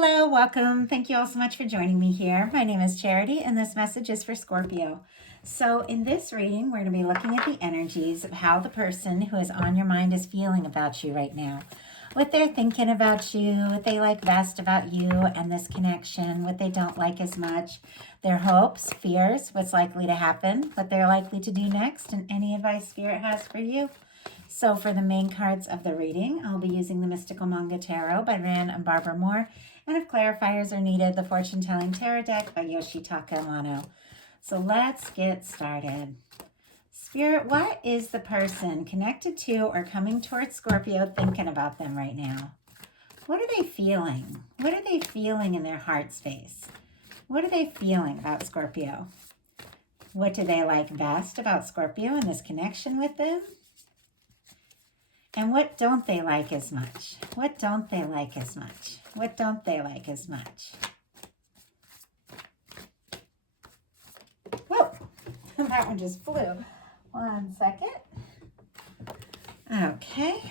Hello, welcome. Thank you all so much for joining me here. My name is Charity, and this message is for Scorpio. So, in this reading, we're going to be looking at the energies of how the person who is on your mind is feeling about you right now. What they're thinking about you, what they like best about you and this connection, what they don't like as much, their hopes, fears, what's likely to happen, what they're likely to do next, and any advice Spirit has for you. So for the main cards of the reading, I'll be using the Mystical Manga Tarot by Ran and Barbara Moore. And if clarifiers are needed, the Fortune Telling Tarot deck by Yoshitaka Amano. So let's get started. Spirit, what is the person connected to or coming towards Scorpio thinking about them right now? What are they feeling? What are they feeling in their heart space? What are they feeling about Scorpio? What do they like best about Scorpio and this connection with them? And what don't they like as much? What don't they like as much? What don't they like as much? Whoa, that one just flew. 1 second. Okay.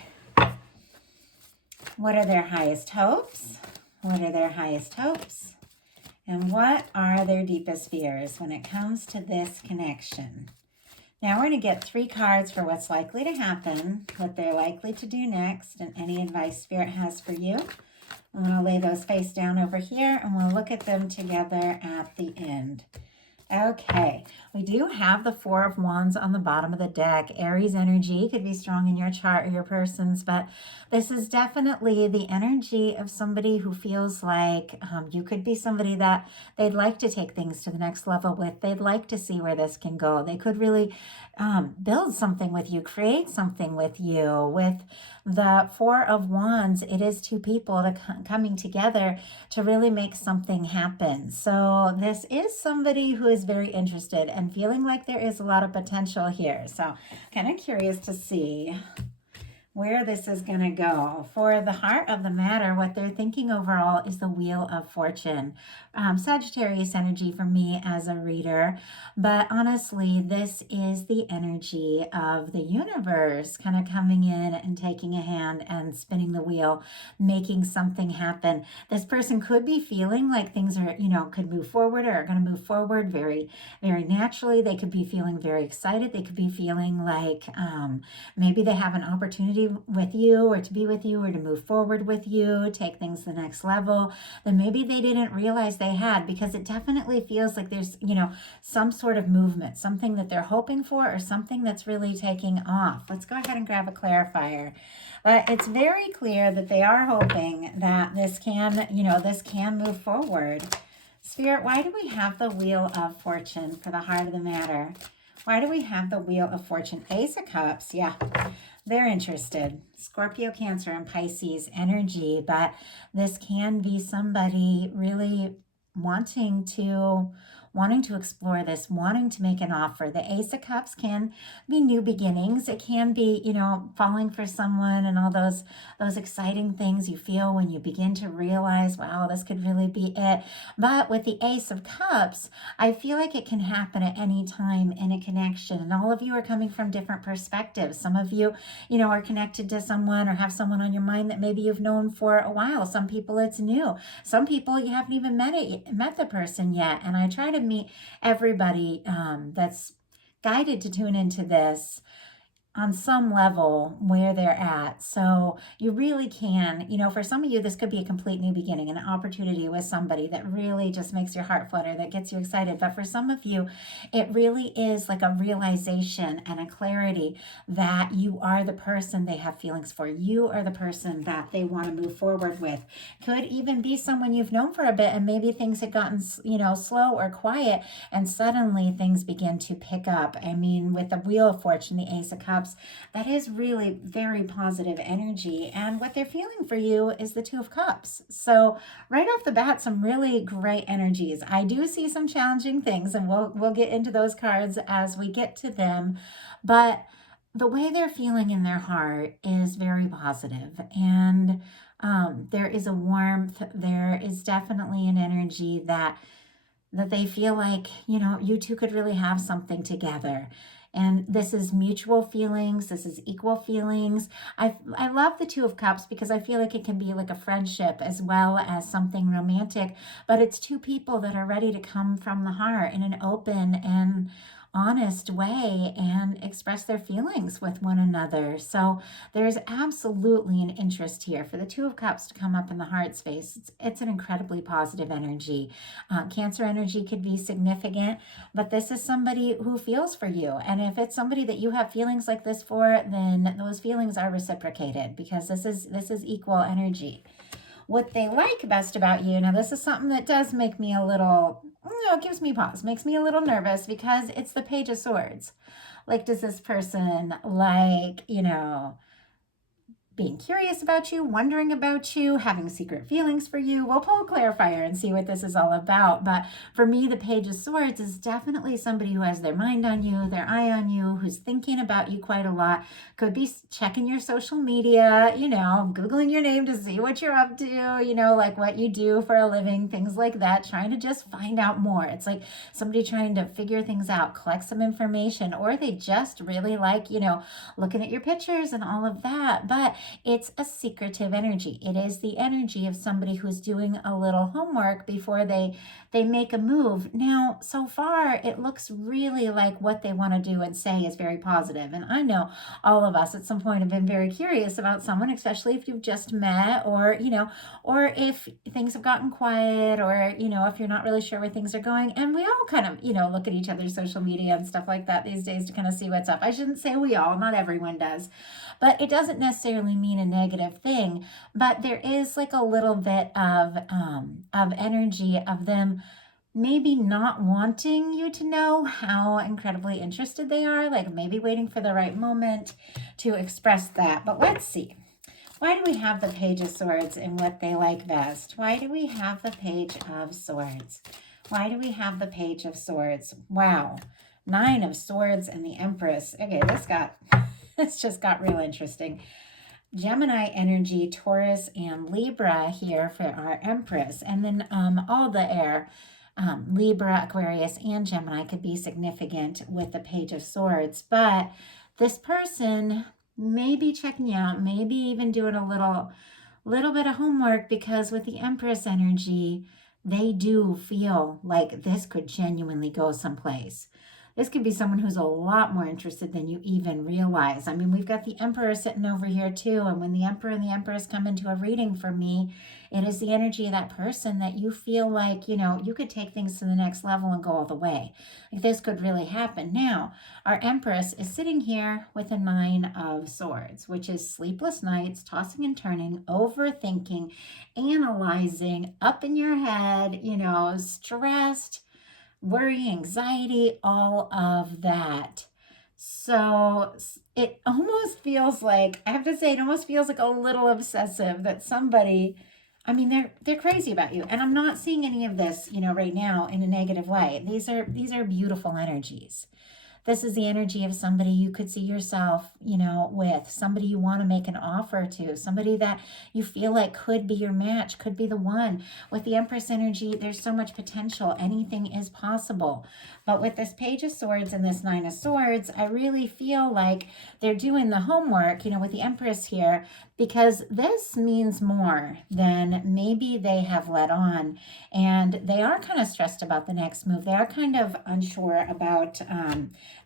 What are their highest hopes? What are their highest hopes? And what are their deepest fears when it comes to this connection? Now we're going to get 3 cards for what's likely to happen, what they're likely to do next, and any advice Spirit has for you. I'm going to lay those face down over here, and we'll look at them together at the end. Okay, we do have the 4 of Wands on the bottom of the deck. Aries energy could be strong in your chart or your person's, but this is definitely the energy of somebody who feels like you could be somebody that they'd like to take things to the next level with. They'd like to see where this can go. They could really build something with you, create something with you. With the 4 of Wands, it is 2 people coming together to really make something happen. So this is somebody who is very interested and feeling like there is a lot of potential here. So kind of curious to see where this is going to go. For the heart of the matter, what they're thinking overall is the Wheel of Fortune. Sagittarius energy for me as a reader, but honestly, this is the energy of the universe kind of coming in and taking a hand and spinning the wheel, making something happen. This person could be feeling like things are, could move forward or are going to move forward very, very naturally. They could be feeling very excited. They could be feeling like maybe they have an opportunity with you or to be with you or to move forward with you, take things to the next level that maybe they didn't realize they had, because it definitely feels like there's, some sort of movement, something that they're hoping for or something that's really taking off. Let's go ahead and grab a clarifier. But it's very clear that they are hoping that this can move forward. Spirit, why do we have the Wheel of Fortune for the heart of the matter? Why do we have the Wheel of Fortune? Ace of Cups, yeah. They're interested. Scorpio, Cancer, and Pisces energy, but this can be somebody really wanting to explore this, wanting to make an offer. The Ace of Cups can be new beginnings. It can be, falling for someone and all those exciting things you feel when you begin to realize, wow, this could really be it. But with the Ace of Cups, I feel like it can happen at any time in a connection. And all of you are coming from different perspectives. Some of you, are connected to someone or have someone on your mind that maybe you've known for a while. Some people it's new. Some people you haven't even met the person yet. And I try to meet everybody that's guided to tune into this on some level where they're at. So you really can, for some of you, this could be a complete new beginning, an opportunity with somebody that really just makes your heart flutter, that gets you excited. But for some of you, it really is like a realization and a clarity that you are the person they have feelings for. You are the person that they want to move forward with. Could even be someone you've known for a bit and maybe things had gotten, slow or quiet, and suddenly things begin to pick up. I mean, with the Wheel of Fortune, the Ace of Cups, that is really very positive energy. And what they're feeling for you is the Two of Cups. So right off the bat, some really great energies. I do see some challenging things, and we'll get into those cards as we get to them. But the way they're feeling in their heart is very positive. And there is a warmth. There is definitely an energy that they feel like, you two could really have something together. And this is mutual feelings. This is equal feelings. I love the Two of Cups because I feel like it can be like a friendship as well as something romantic, but it's two people that are ready to come from the heart in an open and honest way and express their feelings with one another. So there's absolutely an interest here for the Two of Cups to come up in the heart space. It's an incredibly positive energy. Cancer energy could be significant, but this is somebody who feels for you. And if it's somebody that you have feelings like this for, then those feelings are reciprocated because this is equal energy. What they like best about you, now this is something that does make me a little, it gives me pause, makes me a little nervous because it's the Page of Swords. Like, does this person like, being curious about you, wondering about you, having secret feelings for you? We'll pull a clarifier and see what this is all about. But for me, the Page of Swords is definitely somebody who has their mind on you, their eye on you, who's thinking about you quite a lot. Could be checking your social media, Googling your name to see what you're up to, like what you do for a living, things like that, trying to just find out more. It's like somebody trying to figure things out, collect some information, or they just really like, looking at your pictures and all of that. But it's a secretive energy. It is the energy of somebody who's doing a little homework before they make a move. Now, so far, it looks really like what they want to do and say is very positive. And I know all of us at some point have been very curious about someone, especially if you've just met or if things have gotten quiet or, if you're not really sure where things are going. And we all kind of, look at each other's social media and stuff like that these days to kind of see what's up. I shouldn't say we all, not everyone does. But it doesn't necessarily mean a negative thing, but there is like a little bit of energy of them maybe not wanting you to know how incredibly interested they are, like maybe waiting for the right moment to express that. But let's see. Why do we have the Page of Swords and what they like best? Why do we have the Page of Swords? Why do we have the Page of Swords? Wow. 9 of Swords and the Empress. Okay, this just got real interesting. Gemini energy, Taurus, and Libra here for our Empress. And then all the air, Libra, Aquarius, and Gemini could be significant with the Page of Swords. But this person may be checking you out, maybe even doing a little bit of homework, because with the Empress energy, they do feel like this could genuinely go someplace. This could be someone who's a lot more interested than you even realize. I mean, we've got the Emperor sitting over here too. And when the Emperor and the Empress come into a reading for me, it is the energy of that person that you feel like, you could take things to the next level and go all the way. Like this could really happen. Now, our Empress is sitting here with a 9 of Swords, which is sleepless nights, tossing and turning, overthinking, analyzing, up in your head, stressed, worry, anxiety, all of that. So it almost feels like, I have to say, it almost feels like a little obsessive that somebody, I mean, they're crazy about you. And I'm not seeing any of this, right now in a negative way. These are beautiful energies. This is the energy of somebody you could see yourself, with, somebody you want to make an offer to, somebody that you feel like could be your match, could be the one. With the Empress energy, there's so much potential. Anything is possible. But with this Page of Swords and this 9 of Swords, I really feel like they're doing the homework, with the Empress here, because this means more than maybe they have let on. And they are kind of stressed about the next move. They are kind of unsure about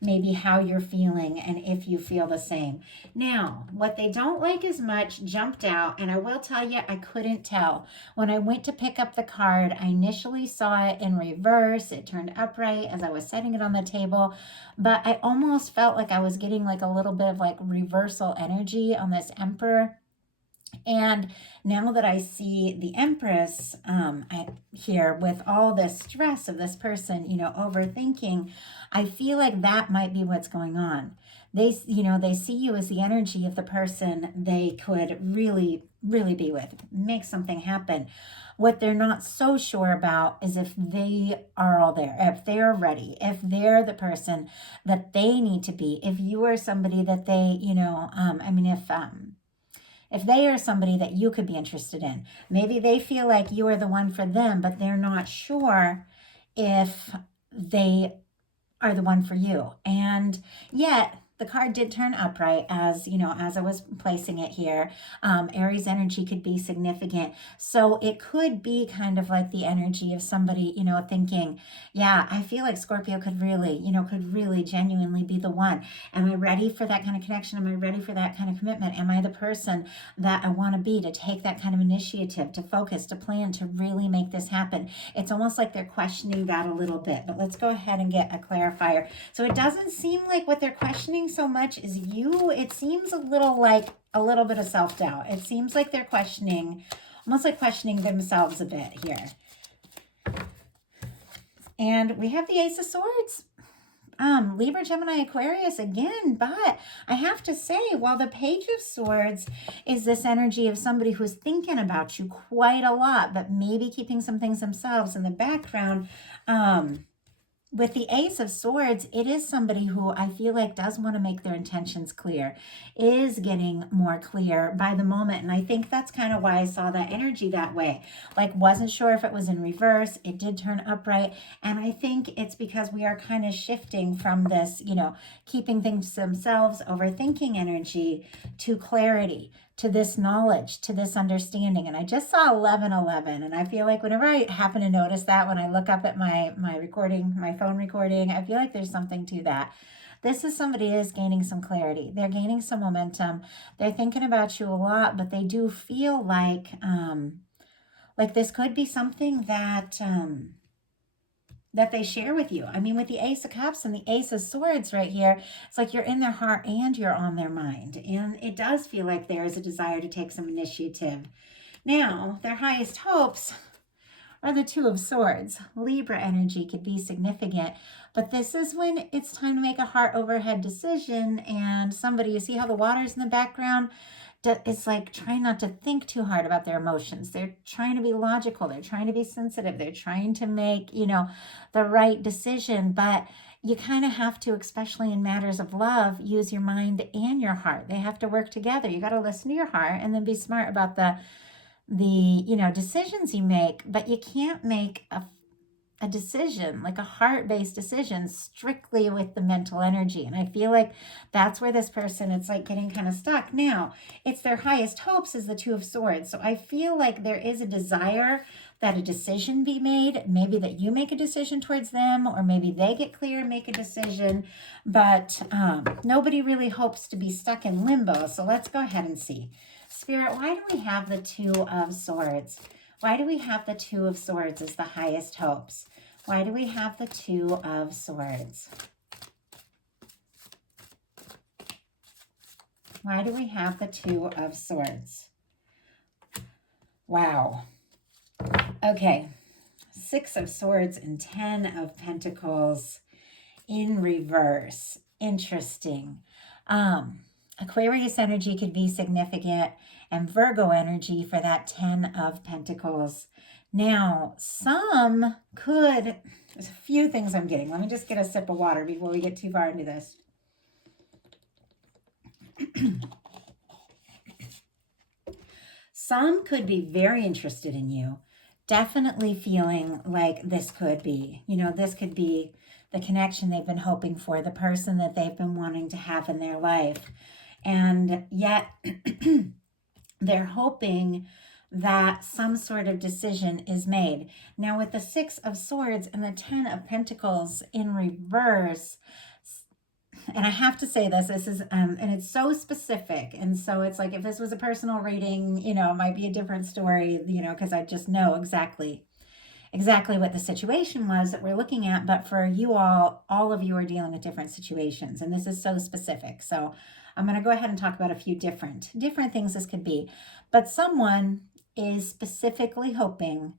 maybe how you're feeling and if you feel the same. Now, what they don't like as much jumped out, and I will tell you, I couldn't tell. When I went to pick up the card, I initially saw it in reverse. It turned upright as I was setting it on the table, but I almost felt like I was getting like a little bit of like reversal energy on this Emperor. And now that I see the Empress here with all the stress of this person, overthinking, I feel like that might be what's going on. They see you as the energy of the person they could really, really be with, make something happen. What they're not so sure about is if they are all there, if they're ready, if they're the person that they need to be, if you are somebody that they, if they are somebody that you could be interested in. Maybe they feel like you are the one for them, but they're not sure if they are the one for you. And yet the card did turn upright, as you know, as I was placing it here. Aries energy could be significant. So it could be kind of like the energy of somebody, you know, thinking, yeah, I feel like Scorpio could really, you know, could really genuinely be the one. Am I ready for that kind of connection? Am I ready for that kind of commitment? Am I the person that I want to be, to take that kind of initiative, to focus, to plan, to really make this happen? It's almost like they're questioning that a little bit. But let's go ahead and get a clarifier. So it doesn't seem like what they're questioning so much is you. It seems a little bit of self-doubt. It seems like they're questioning, almost like questioning themselves a bit here. And we have the Ace of Swords. Libra, Gemini, Aquarius again, but I have to say, while the Page of Swords is this energy of somebody who's thinking about you quite a lot, but maybe keeping some things themselves in the background, with the Ace of Swords, it is somebody who I feel like does want to make their intentions clear, is getting more clear by the moment. And I think that's kind of why I saw that energy that way. Like, wasn't sure if it was in reverse. It did turn upright. And I think it's because we are kind of shifting from this, you know, keeping things to themselves, overthinking energy, to clarity, to this knowledge, to this understanding. And I just saw 1111, and I feel like whenever I happen to notice that, when I look up at my recording, my phone recording, I feel like there's something to that. This is somebody is gaining some clarity. They're gaining some momentum. They're thinking about you a lot, but they do feel like this could be something that that they share with you. I mean, with the Ace of Cups and the Ace of Swords right here, it's like you're in their heart and you're on their mind. And it does feel like there is a desire to take some initiative. Now, their highest hopes are the Two of Swords. Libra energy could be significant, but this is when it's time to make a heart overhead decision. And somebody, you see how the water's in the background? It's like trying not to think too hard about their emotions. They're trying to be logical. They're trying to be sensitive. They're trying to make, you know, the right decision. But you kind of have to, especially in matters of love, use your mind and your heart. They have to work together. You got to listen to your heart and then be smart about the you know, decisions you make. But you can't make a decision, like a heart-based decision, strictly with the mental energy. And I feel like that's where this person, it's like getting kind of stuck. Now, it's their highest hopes is the Two of Swords. So I feel like there is a desire that a decision be made, maybe that you make a decision towards them, or maybe they get clear and make a decision, but nobody really hopes to be stuck in limbo. So let's go ahead and see. Spirit, why do we have the Two of Swords? Why do we have the Two of Swords as the highest hopes? Why do we have the Two of Swords? Why do we have the Two of Swords? Wow. Okay. Six of Swords and 10 of Pentacles in reverse. Interesting. Aquarius energy could be significant, and Virgo energy for that 10 of Pentacles. Now, some could, there's a few things I'm getting. Let me just get a sip of water before we get too far into this. Some could be very interested in you, definitely feeling like this could be, you know, this could be the connection they've been hoping for, the person that they've been wanting to have in their life. And yet they're hoping that some sort of decision is made. Now, with the Six of Swords and the 10 of Pentacles in reverse, and I have to say this is, and it's so specific. And so it's like, if this was a personal reading, you know, it might be a different story, you know, because I just know exactly what the situation was that we're looking at. But for you all of you are dealing with different situations, and this is so specific. So I'm going to go ahead and talk about a few different things this could be. But someone is specifically hoping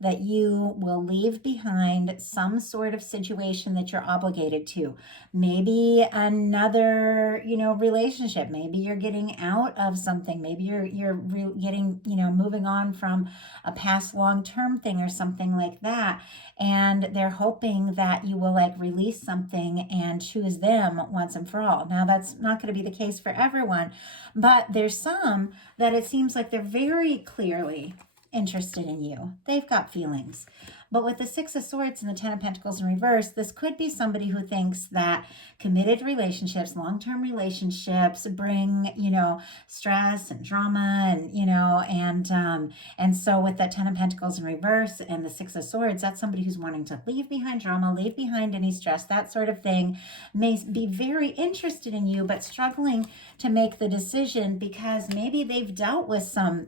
that you will leave behind some sort of situation that you're obligated to. Maybe another, you know, relationship. Maybe you're getting out of something. Maybe you're getting, you know, moving on from a past long-term thing or something like that. And they're hoping that you will like release something and choose them once and for all. Now, that's not going to be the case for everyone, but there's some that it seems like they're very clearly interested in you. They've got feelings. But with the Six of Swords and the Ten of Pentacles in reverse, this could be somebody who thinks that committed relationships, long-term relationships bring, stress and drama and so with that Ten of Pentacles in reverse and the Six of Swords, that's somebody who's wanting to leave behind drama, leave behind any stress, that sort of thing, may be very interested in you, but struggling to make the decision because maybe they've dealt with some,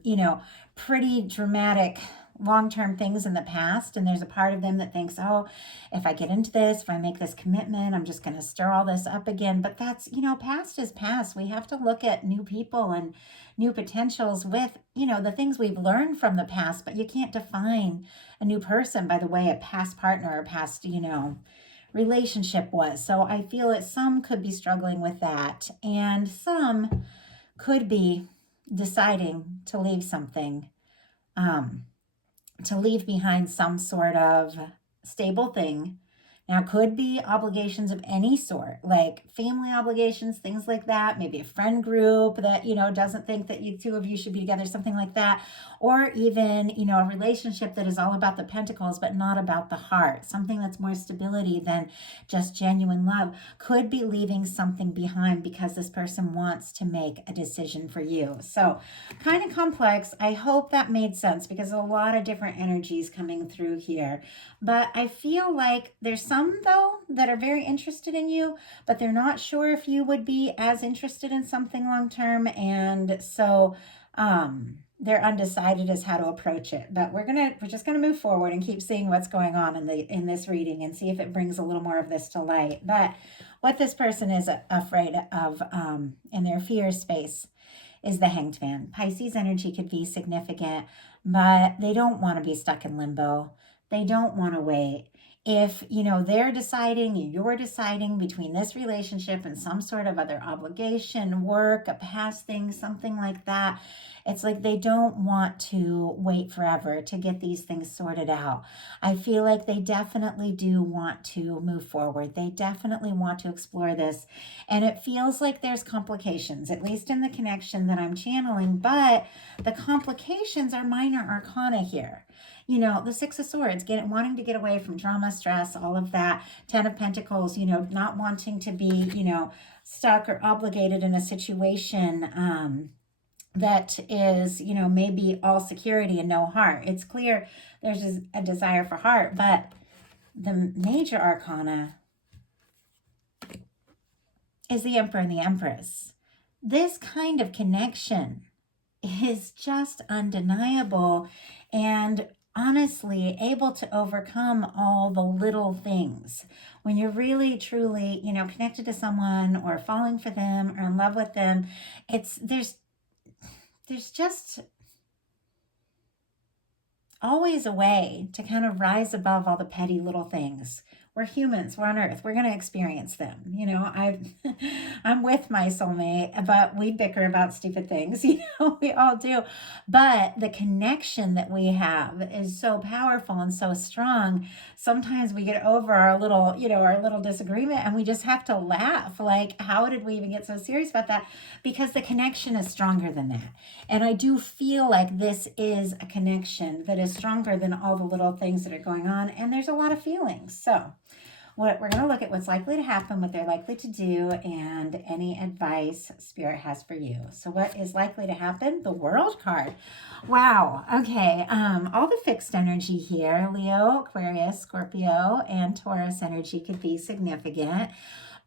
pretty dramatic long-term things in the past, and there's a part of them that thinks, oh, if I get into this, if I make this commitment, I'm just going to stir all this up again. But that's, past is past. We have to look at new people and new potentials with, the things we've learned from the past, but you can't define a new person by the way a past partner or past, relationship was. So I feel that some could be struggling with that, and some could be deciding to leave something, to leave behind some sort of stable thing. Now, could be obligations of any sort, like family obligations, things like that. Maybe a friend group that, doesn't think that you two of you should be together, something like that. Or even, a relationship that is all about the pentacles, but not about the heart. Something that's more stability than just genuine love. Could be leaving something behind because this person wants to make a decision for you. So kind of complex. I hope that made sense because a lot of different energies coming through here. But I feel like there's some, though, that are very interested in you, but they're not sure if you would be as interested in something long term. And so they're undecided as how to approach it. But we're just gonna move forward and keep seeing what's going on in this reading and see if it brings a little more of this to light. But what this person is afraid of in their fear space is the Hanged Man. Pisces energy could be significant, but they don't want to be stuck in limbo. They don't want to wait. If, they're deciding, you're deciding between this relationship and some sort of other obligation, work, a past thing, something like that, it's like they don't want to wait forever to get these things sorted out. I feel like they definitely do want to move forward. They definitely want to explore this. And it feels like there's complications, at least in the connection that I'm channeling, but the complications are minor arcana here. The Six of Swords, wanting to get away from drama, stress, all of that. Ten of Pentacles, not wanting to be, stuck or obligated in a situation that is, maybe all security and no heart. It's clear there's a desire for heart, but the major arcana is the Emperor and the Empress. This kind of connection is just undeniable and honestly able to overcome all the little things. When you're really, truly, connected to someone or falling for them or in love with them, there's just always a way to kind of rise above all the petty little things. We're humans, we're on earth, we're going to experience them. I'm with my soulmate, but we bicker about stupid things, we all do. But the connection that we have is so powerful and so strong. Sometimes we get over our little disagreement and we just have to laugh. Like, how did we even get so serious about that? Because the connection is stronger than that. And I do feel like this is a connection that is stronger than all the little things that are going on. And there's a lot of feelings. So we're going to look at what's likely to happen, what they're likely to do, and any advice Spirit has for you. So what is likely to happen? The World card. Wow. Okay. All the fixed energy here, Leo, Aquarius, Scorpio, and Taurus energy could be significant.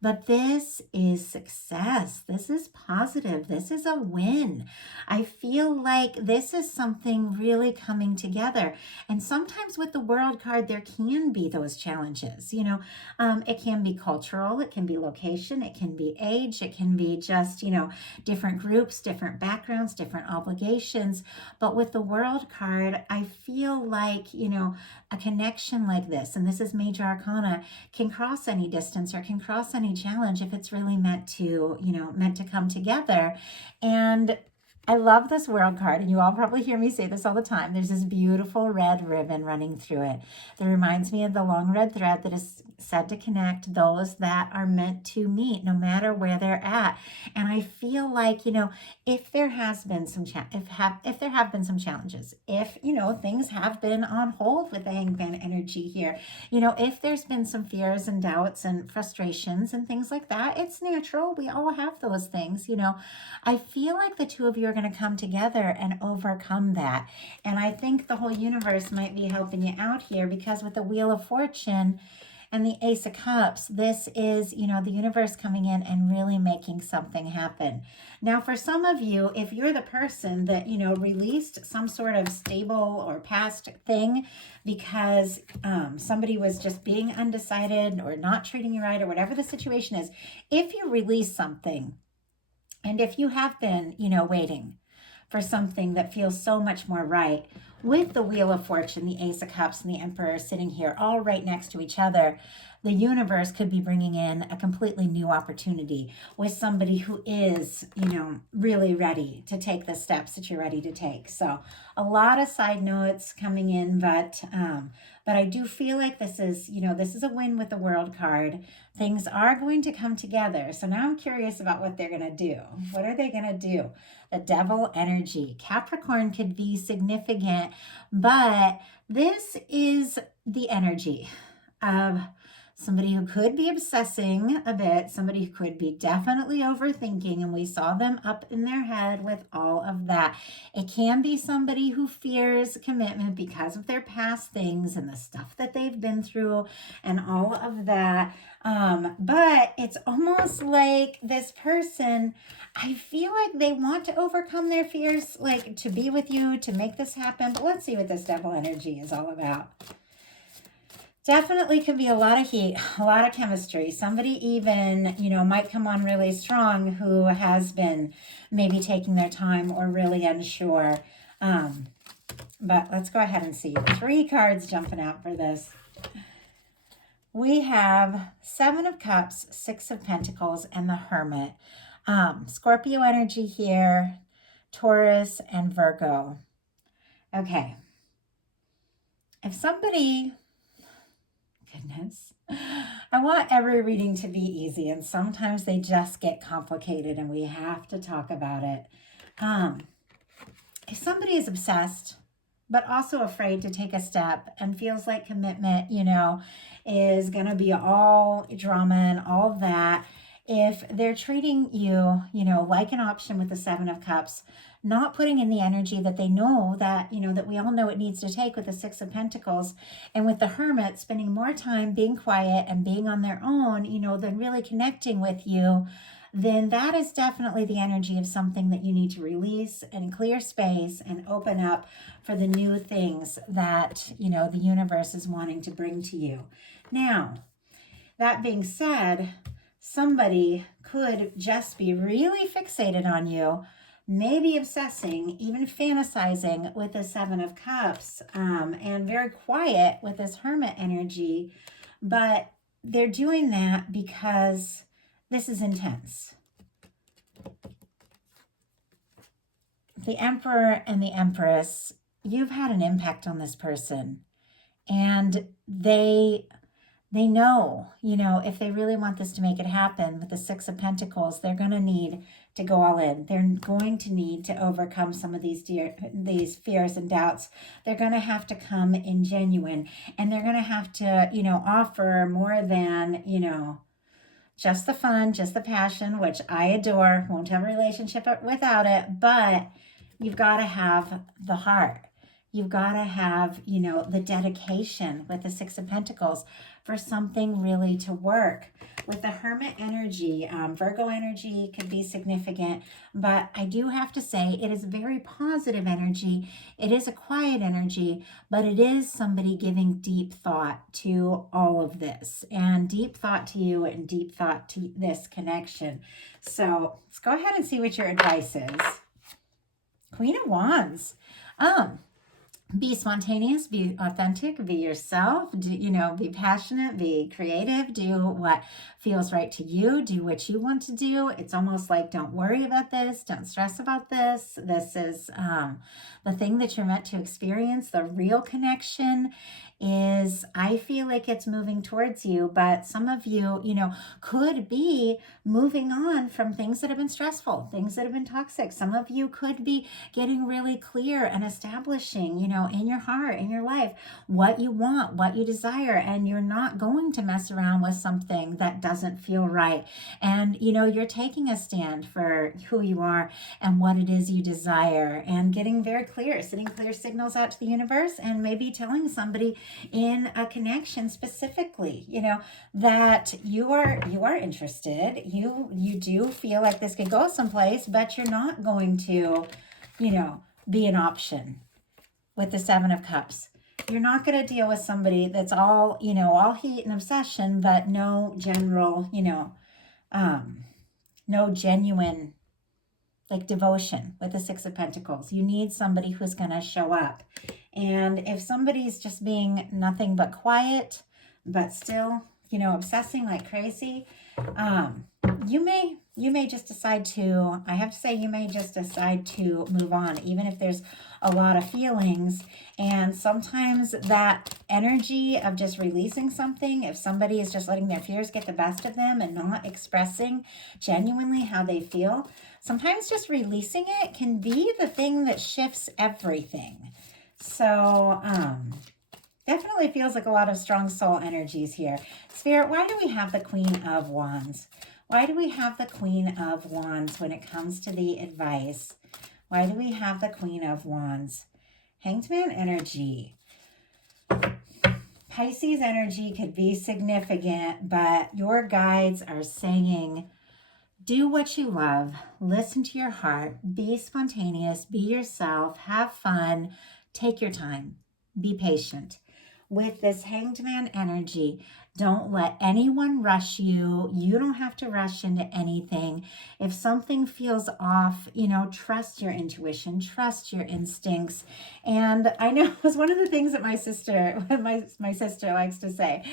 But this is success. This is positive. This is a win. I feel like this is something really coming together. And sometimes with the World card, there can be those challenges. It can be cultural. It can be location. It can be age. It can be just, different groups, different backgrounds, different obligations. But with the World card, I feel like, a connection like this, and this is major arcana, can cross any distance or can cross any challenge if it's really meant to come together. And I love this world card, and you all probably hear me say this all the time. There's this beautiful red ribbon running through it that reminds me of the long red thread that is said to connect those that are meant to meet, no matter where they're at. And I feel like, if there has been some if there have been some challenges, if things have been on hold with the Hangman energy here, if there's been some fears and doubts and frustrations and things like that, it's natural. We all have those things. I feel like the two of you are going to come together and overcome that. And I think the whole universe might be helping you out here, because with the Wheel of Fortune and the Ace of Cups, this is, the universe coming in and really making something happen. Now, for some of you, if you're the person that, released some sort of stable or past thing because somebody was just being undecided or not treating you right, or whatever the situation is, if you release something, and if you have been, waiting for something that feels so much more right, with the Wheel of Fortune, the Ace of Cups, and the Emperor sitting here all right next to each other, the universe could be bringing in a completely new opportunity with somebody who is, really ready to take the steps that you're ready to take. So a lot of side notes coming in, but I do feel like this is a win with the World card. Things are going to come together. So now I'm curious about what they're going to do. What are they going to do? The Devil energy. Capricorn could be significant, but this is the energy of somebody who could be obsessing a bit, somebody who could be definitely overthinking, and we saw them up in their head with all of that. It can be somebody who fears commitment because of their past things and the stuff that they've been through and all of that. But it's almost like this person, I feel like they want to overcome their fears, like to be with you, to make this happen. But let's see what this Devil energy is all about. Definitely could be a lot of heat, a lot of chemistry. Somebody even, might come on really strong who has been maybe taking their time or really unsure. But let's go ahead and see. 3 cards jumping out for this. We have 7 of Cups, 6 of Pentacles, and the Hermit. Scorpio energy here, Taurus, and Virgo. Okay. If somebody... Goodness. I want every reading to be easy, and sometimes they just get complicated and we have to talk about it. If somebody is obsessed, but also afraid to take a step and feels like commitment, is going to be all drama and all of that, if they're treating you, like an option with the 7 of Cups, not putting in the energy that they know that, that we all know it needs to take with the 6 of Pentacles, and with the Hermit spending more time being quiet and being on their own, than really connecting with you, then that is definitely the energy of something that you need to release and clear space and open up for the new things that, the universe is wanting to bring to you. Now, that being said, somebody could just be really fixated on you, maybe obsessing, even fantasizing with the 7 of Cups, and very quiet with this Hermit energy. But they're doing that because this is intense. The Emperor and the Empress, you've had an impact on this person. And they know, if they really want this to make it happen with the 6 of Pentacles, they're going to need to go all in. They're going to need to overcome some of these fears and doubts. They're going to have to come in genuine, and they're going to have to, offer more than, just the fun, just the passion, which I adore. Won't have a relationship without it, but you've got to have the heart. You've got to have, the dedication with the 6 of Pentacles for something really to work. With the Hermit energy, Virgo energy could be significant, but I do have to say it is very positive energy. It is a quiet energy, but it is somebody giving deep thought to all of this, and deep thought to you and deep thought to this connection. So let's go ahead and see what your advice is. Queen of Wands. Be spontaneous, be authentic, be yourself, be passionate, be creative, do what feels right to you, do what you want to do. It's almost like, don't worry about this, don't stress about this. This is the thing that you're meant to experience. The real connection is, I feel like it's moving towards you, but some of you, could be moving on from things that have been stressful, things that have been toxic. Some of you could be getting really clear and establishing, in your heart, in your life, what you want, what you desire, and you're not going to mess around with something that doesn't feel right. And, you're taking a stand for who you are and what it is you desire, and getting very clear, sending clear signals out to the universe, and maybe telling somebody in a connection specifically, that you are interested. You do feel like this could go someplace, but you're not going to, be an option with the Seven of Cups. You're not going to deal with somebody that's all, all heat and obsession, but no general, no genuine like devotion with the Six of Pentacles. You need somebody who's going to show up. And if somebody's just being nothing but quiet, but still, obsessing like crazy, you may just decide to, I have to say, you may just decide to move on, even if there's a lot of feelings. And sometimes that energy of just releasing something, if somebody is just letting their fears get the best of them and not expressing genuinely how they feel, sometimes just releasing it can be the thing that shifts everything. So, definitely feels like a lot of strong soul energies here. Spirit, why do we have the Queen of Wands? Why do we have the Queen of Wands when it comes to the advice? Why do we have the Queen of Wands? Hanged Man energy. Pisces energy could be significant, but your guides are saying, do what you love, listen to your heart, be spontaneous, be yourself, have fun, take your time, be patient. With this Hanged Man energy, don't let anyone rush you. You don't have to rush into anything. If something feels off, trust your intuition, trust your instincts. And I know it was one of the things that my sister likes to say.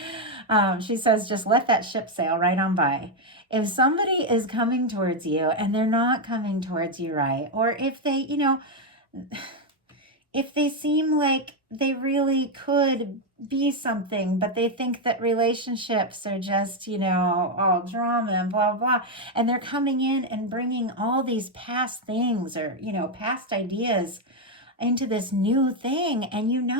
She says, just let that ship sail right on by. If somebody is coming towards you and they're not coming towards you right, or if they, if they seem like they really could be something, but they think that relationships are just, all drama and blah, blah, and they're coming in and bringing all these past things or, past ideas into this new thing. And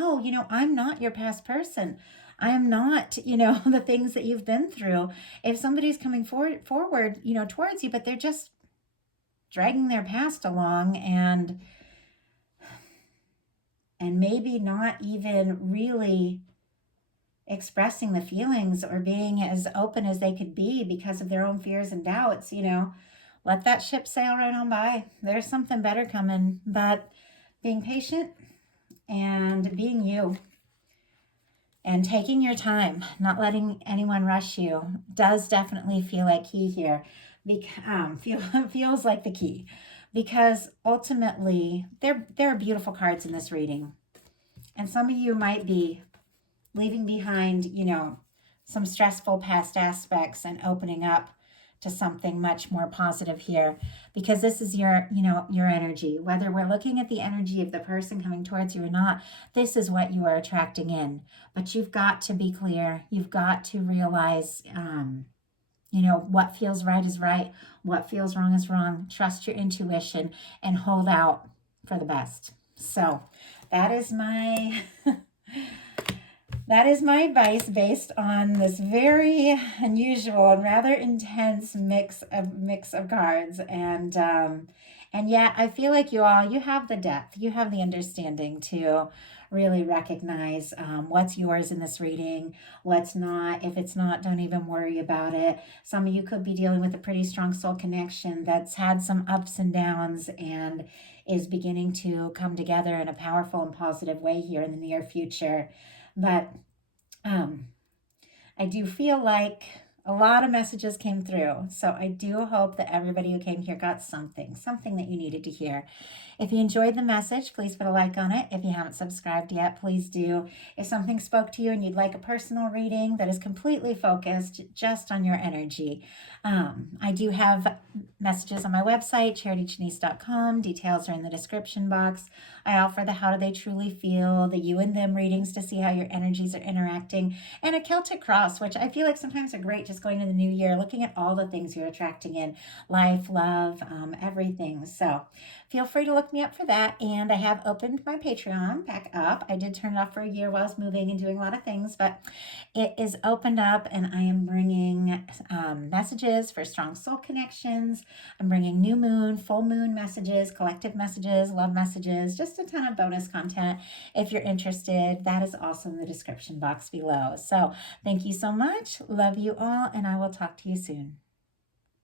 I'm not your past person. I am not, the things that you've been through. If somebody's coming forward, towards you, but they're just dragging their past along and maybe not even really expressing the feelings or being as open as they could be because of their own fears and doubts, let that ship sail right on by. There's something better coming, but being patient and being you and taking your time, not letting anyone rush you, does definitely feel like key here. Feels like the key, because ultimately there are beautiful cards in this reading, and some of you might be leaving behind, some stressful past aspects and opening up to something much more positive here, because this is your energy. Whether we're looking at the energy of the person coming towards you or not, this is what you are attracting in. But you've got to be clear. You've got to realize, what feels right is right. What feels wrong is wrong. Trust your intuition and hold out for the best. So that is my advice based on this very unusual and rather intense mix of cards. And yet I feel like you have the depth, you have the understanding to really recognize what's yours in this reading, what's not. If it's not, don't even worry about it. Some of you could be dealing with a pretty strong soul connection that's had some ups and downs and is beginning to come together in a powerful and positive way here in the near future. But I do feel like A lot of messages came through. So I do hope that everybody who came here got something that you needed to hear. If you enjoyed the message, please put a like on it. If you haven't subscribed yet, please do. If something spoke to you and you'd like a personal reading that is completely focused just on your energy, I do have messages on my website, charitychinese.com. Details are in the description box. I offer the How Do They Truly Feel, the You and Them readings to see how your energies are interacting, and a Celtic Cross, which I feel like sometimes are great just going into the new year, looking at all the things you're attracting in life, love, everything. So feel free to look me up for that. And I have opened my Patreon back up. I did turn it off for a year while I was moving and doing a lot of things, but it is opened up, and I am bringing messages for strong soul connections. I'm bringing new moon, full moon messages, collective messages, love messages, just a ton of bonus content. If you're interested, that is also in the description box below. So thank you so much. Love you all, and I will talk to you soon.